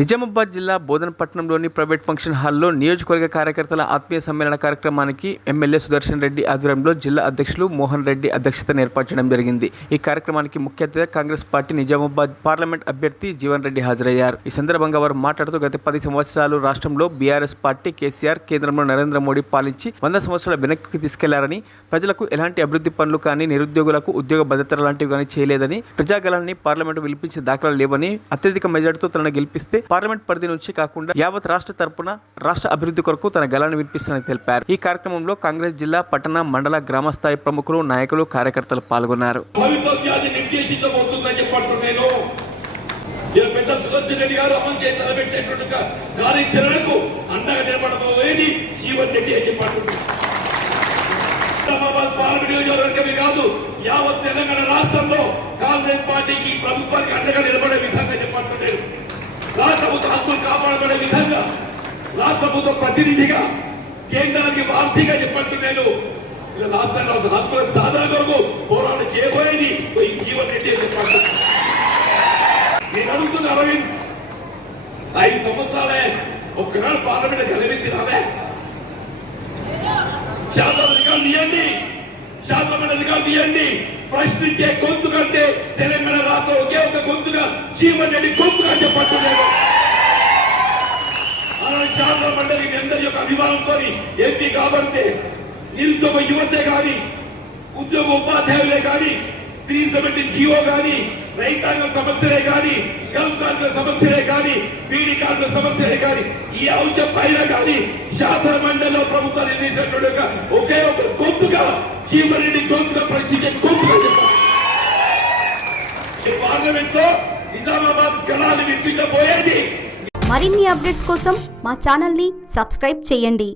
నిజామాబాద్ జిల్లా బోధనపట్నంలోని private function హాల్లో నియోజకవర్గ కార్యకర్తల ఆత్మీయ సమ్మేళన కార్యక్రమానికి ఎమ్మెల్యే సుదర్శన్ రెడ్డి ఆధ్వర్యంలో జిల్లా అధ్యక్షులు మోహన్ రెడ్డి అధ్యక్షతన ఏర్పాటు చేయడం జరిగింది. ఈ కార్యక్రమానికి ముఖ్య అతిథిగా కాంగ్రెస్ పార్టీ నిజామాబాద్ పార్లమెంట్ అభ్యర్థి జీవన్ రెడ్డి హాజరయ్యారు. ఈ సందర్భంగా వారు మాట్లాడుతూ గత 10 సంవత్సరాలు రాష్ట్రంలో బీఆర్ఎస్ పార్టీ కేసీఆర్ కేంద్రంలో నరేంద్ర మోడీ పాలించి 100 సంవత్సరాల వెనక్కి తీసుకెళ్లారని, ప్రజలకు ఎలాంటి అభివృద్ధి పనులు కానీ, నిరుద్యోగులకు ఉద్యోగ భద్రత లాంటివి కానీ చేయలేదని, ప్రజాగళాన్ని పార్లమెంటు పిలిపించే దాఖలాలు లేవని, అత్యధిక మెజార్టీతో తనను గెలిపిస్తే పార్లమెంట్ పరిధి నుంచి కాకుండా యావత్ రాష్ట్ర తరపున రాష్ట్ర అభివృద్ధి కొరకు తన గళాన్ని వినిపిస్తానని తెలిపారు. ఈ కార్యక్రమంలో కాంగ్రెస్ జిల్లా, పట్టణ, మండల, గ్రామ స్థాయి ప్రముఖులు, నాయకులు, కార్యకర్తలు పాల్గొన్నారు. యావత్ తెలంగాణ రాష్ట్రంలో కాంగ్రెస్ పార్టీకి ప్రభుత్వానికి అండగా నిలబడే విధంగా చెప్పంటున్నారు. రాష్ట్ర ప్రభుత్వ హక్కులు కాపాడబడే విధంగా రాష్ట్ర ప్రభుత్వ ప్రతినిధిగా కేంద్రానికి వార్తీగా చెప్పంటున్నాను. రాష్ట్రంలో హక్కుల సాధన కొరకు పోరాటం చేయబోయేది ఈ జీవన్ రెడ్డి అని చెప్పండి. నేను అడుగుతున్న అరవింద్, 5 సంవత్సరాలే ఒక్కనాడు పార్లమెంట్ గెలిపించినావే. శాసనాధికారులు తీయండి, శాసనమండలి అధికారులు తీయండి. ప్రశ్నించే గొంతు కంటే తెలంగాణ రాష్ట్రం ఒకే ఒక గొంతుగా జీవన్ రెడ్డి గొంతుగా చెప్పట్లేదు. అలాంటి శాసన మండలి మీ అందరి యొక్క అభిమానంతో ఎంపీ కాబట్టి నిరుద్యోగ యువతే కానీ, ఉద్యోగ ఉపాధ్యాయులే కానీ, 370 జీవో కానీ, రైతాంగ సమస్యలే కానీ, గల్ఫ్ కార్మికుల సమస్యలే కానీ, బీడీ కార్మికుల సమస్యలే కానీ, ఈ అంశం పైన కానీ శాసన మండలిలో ప్రభుత్వం నిర్ణయించినటువంటి ఒకే ఒక గొంతుగా జీవన్ రెడ్డి గొంతుగా ప్రశ్నించే గొంతుగా చెప్పాలి. పార్లమెంట్ లో నిజామాబాద్ గళాన్ని వినిపించబోయేది. మరిన్ని అప్డేట్స్ కోసం మా ఛానల్ ని సబ్స్క్రైబ్ చేయండి.